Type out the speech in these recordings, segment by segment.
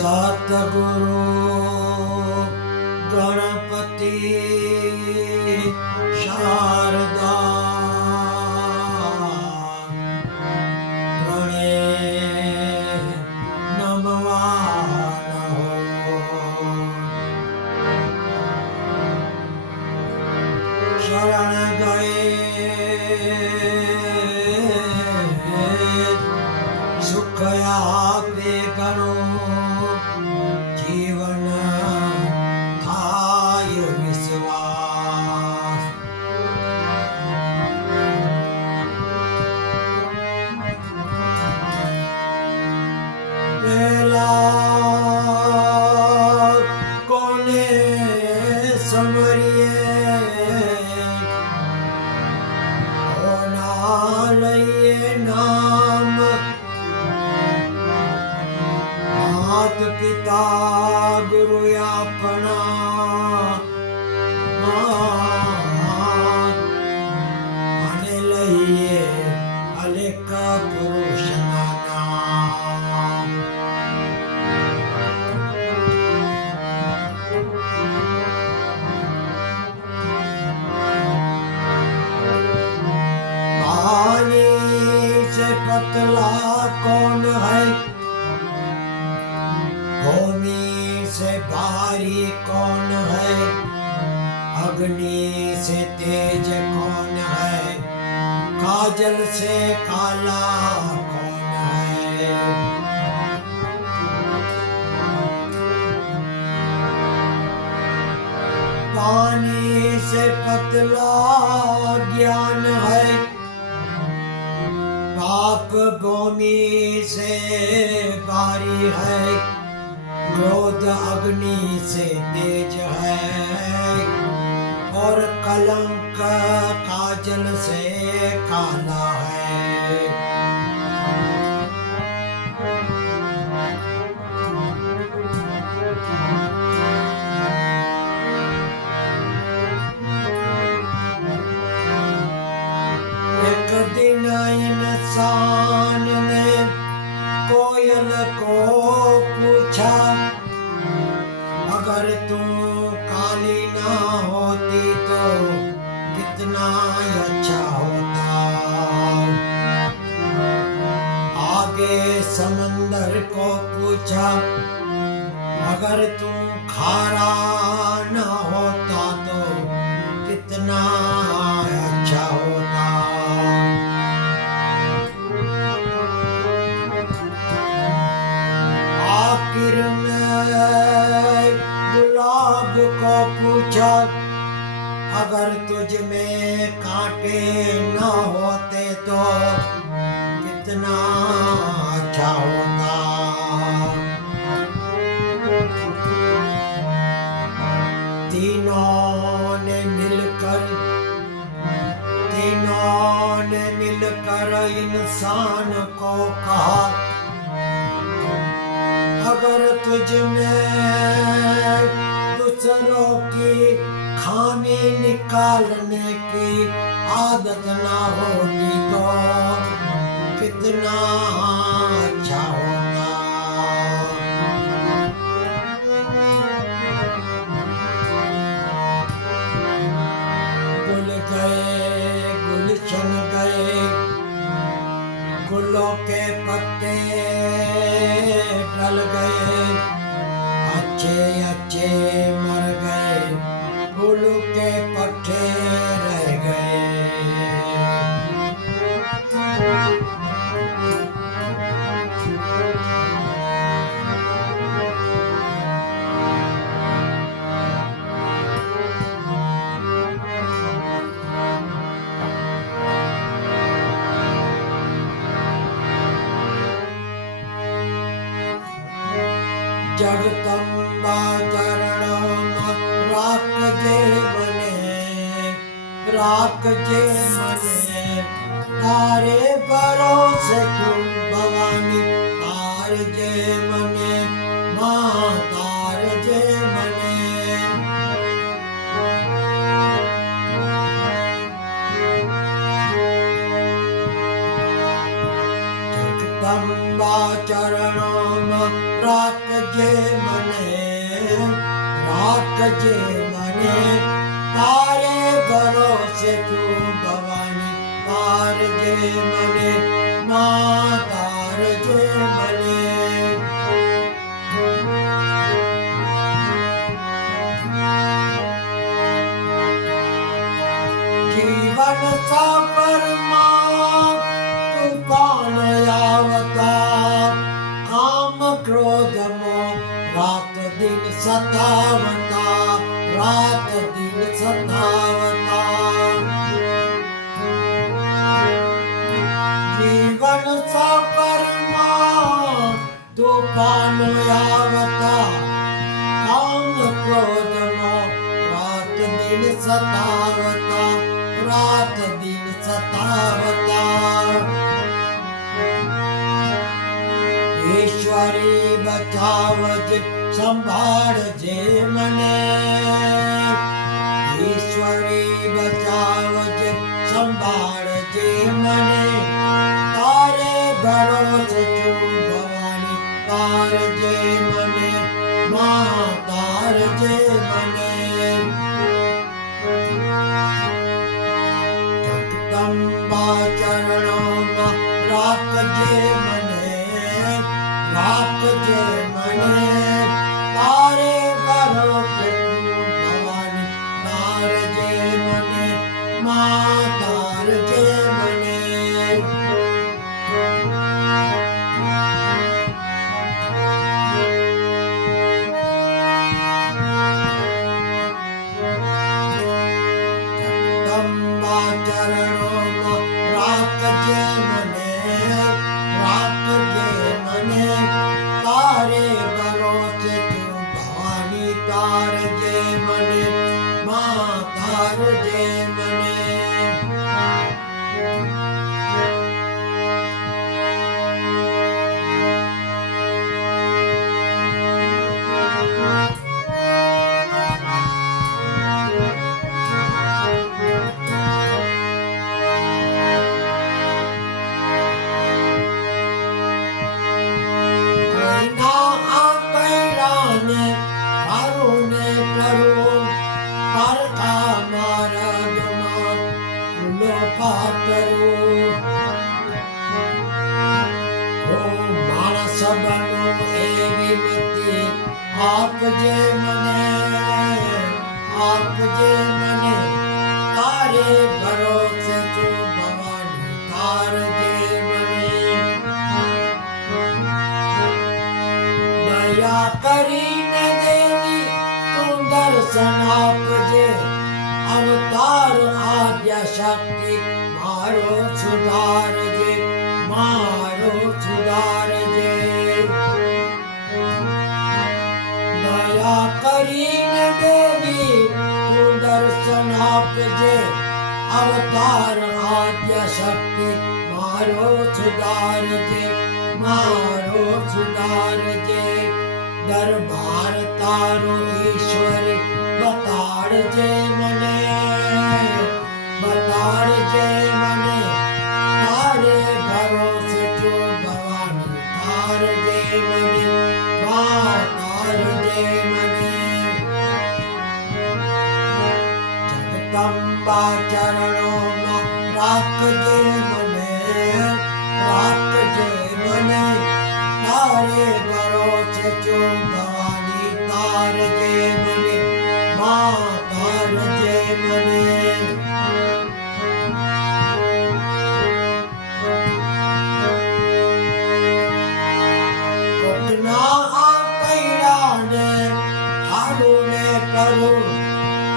सतगुरु गणपति शारदा प्रणय नमवान हो। शरण गए सुख आपे करो जीवन थाय विश्वास। वेला कोने समरिए कोना लइए नाम मात पिता गुरु अपना आने लइए अलेख पुरुष नाम। पानी से पतला कौन है भूमि से भारी कौन है अग्नि से तेज कौन है काजल से काला कौन है। पानी से पतला ज्ञान है पाप भूमि से भारी है क्रोध अग्नि से तेज है और कलंक काजल से काला है। एक दिन इंसान ने कोयल को पूछा अगर तुम काली ना होती तो कितना अच्छा होता। आगे समंदर को पूछा अगर तुम खारा ना होता तो कितना अच्छा होता। आखिर में गुलाब को पूछा अगर तुझ में कांटे न होते तो कितना अच्छा होता। तीनों ने मिलकर इंसान को कहा अगर तुझ में दूसरों की खामी निकालने की आदत ना होती तो कितना अच्छा होता। गुल गए गुलशन गए गुलों के पत्ते डल गए अच्छे अच्छे मर गए फूल के पत्ते रह गए। जगदम्बा चरणों राखजे मने तारे भरोसे तुम भवानी तारजे मने मां तारजे मने। जगदम्बा चरणों राख તારજે મને રાખજે મને તારે ભરોસે તું ભવાની તારજે મને માં તારજે મને જીવન સફરમાં તૂફાન આવતા કામ ક્રોધમો રાત દિન સતાવતા રાત દિન સતાવતા જીવન સફરમાં તૂફાન આવતા કામ ક્રોધમો રાત દિન સતાવતા રાત દિન સતાવતા ઈશ્વરી બચાવજે સંભાળજે મને ઈશ્વરી બચાવજે સંભાળજે મને તારે ભરોસે છું ભવાની તારજે મને માં તારજે મને જગદંબા ચરણોમાં રાખજે મને રાખજે મને તારે ભરોસે તું ભવાની તારજે મને માં તારજે મને જગદંબા ચરણોમાં રાખજે મને રાખજે મને તારે ભરોસે તું ભવાની તારજે મને માં તારજે મને કોઈના આંકડાને મારું ને કરું પારકા માર્ગમાં ફૂલો પાતરું ઓ માણસ બનો એવી મતિ આપજે મને તારે ભરોસે છું ભવાની તારજે મને દયા કરીને દેવી તું દર્શન આપજે અવતાર આદ્ય શક્તિ મારો સુધારજે મારો સુધારજે દયા કરીને દેવી તું દર્શન આપજે અવતાર આદ્ય શક્તિ મારો સુધારજે મારો સુધારજે દરબાર તારો ઈશ્વર બતાડજે મને તારે ભરોસે છું ભવાની તારજે મને માં તારજે મને જગદંબા ચરણોમાં રાખજે મને તારે ભરોસે છું ભવાની તારજે મને માં તારજે મને કોકના આંકડાને ઠાડું ને કરું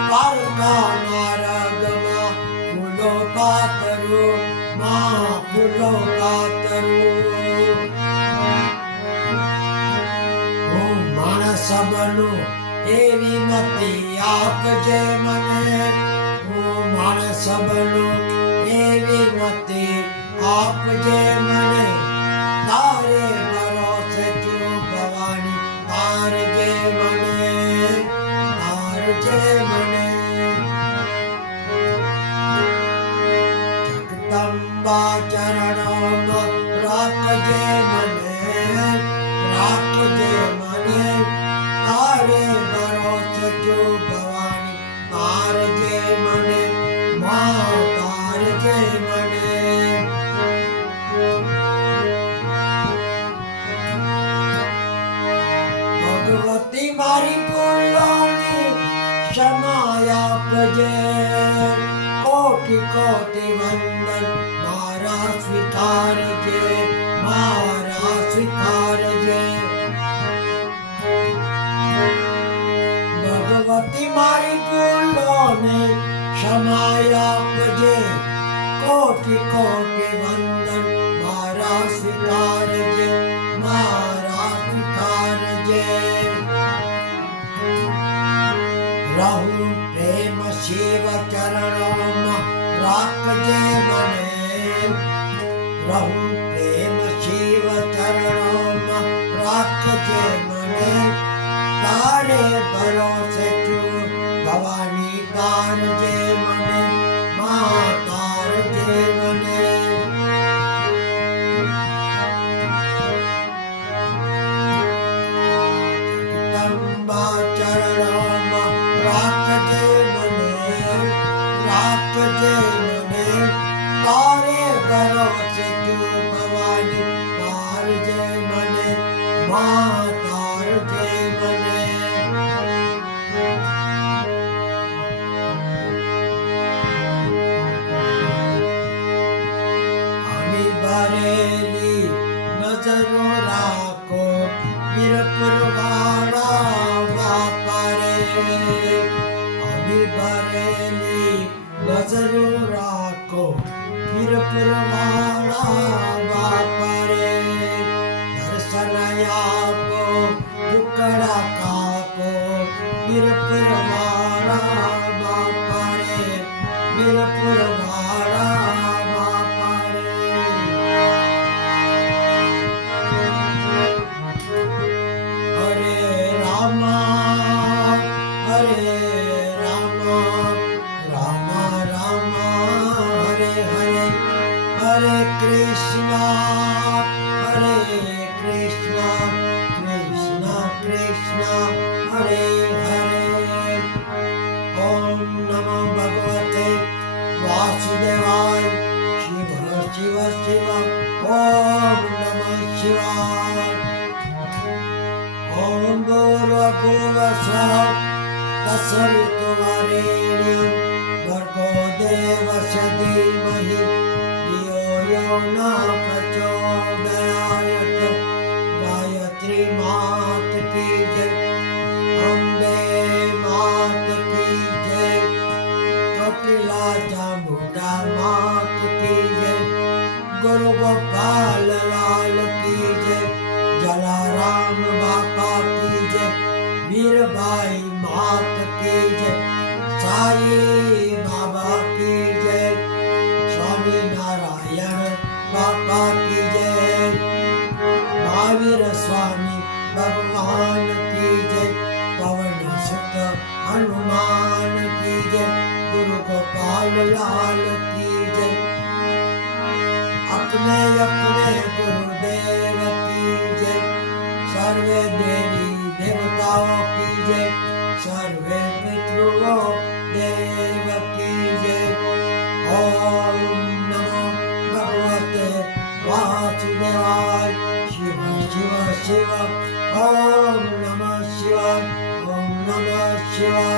પારકા માર્ગમાં ફૂલો પાતરું માં ફૂલો પાતરું હું માણસ બનું એવી મતિ આપજે મને હું માણસ બનું એવી મતિ આપજે મને તારે ભરોસે છું ભવાની તારજે મને જગદંબા ચરણોમાં રાખજે મને जय कोटि कोटि वंदन मारा स्वीकार जय मारा स्वीकार जय भगवती मारी भूलों ने क्षमाया मुझे कोटि कोटि वंदन मारा स्वीकार जय मारा स्वीकार जय रहु प्रेम शिव चरणों में राख जय मने रहु प्रेम शिव चरणों में राख जय मने तारे भरोसे चू भवानी तार जय मने माँ तार जय मने जगदम्बा चरणों में राख जय मने राख जय मने तारे भरोसे चू भवानी तार जय मने माँ तार जय मने हमी बरेली नजरों राखो वीरपुर वाड़ा बापारे हमी बरेली नजरों राखो वीरपुर वाड़ा बापारे दर्शन आपो टुकड़ा कापो वीरपुर वाड़ा बापारे वीरपुर वाड़ा बापारे हरे रामा रामा रामा हरे हरे हरे कृष्णा कृष्णा कृष्णा हरे हरे ओम नमो भगवते वासुदेवाय शिव शिव शिव ओम नमः शिवाय ओम भूर्भुवस्सुः तत्सवितुर्वरेण्यं भर्गो देवस्य धीमहि धियो यो नः प्रचोदयात् गायत्री मात की जय अम्बे मात की जय कपिला चामुंडा मात की जय गुरु गोपाल लाल की जय जलाराम बापा की जय वीरबाई मात की जय साई बाबा की जय स्वामी नारायण बापा की जय महावीर स्वामी भगवान की जय पवन सुत हनुमान की जय गुरु गोपाल लाल की जय अपने अपने गुरुदेव की जय सर्वे देवी देवताओं की जय सर्वे पितृओं देव की जय ओम नमो भगवते वासुदेवाय शिव शिव शिव ओम नमः शिवाय ओम नमः शिवाय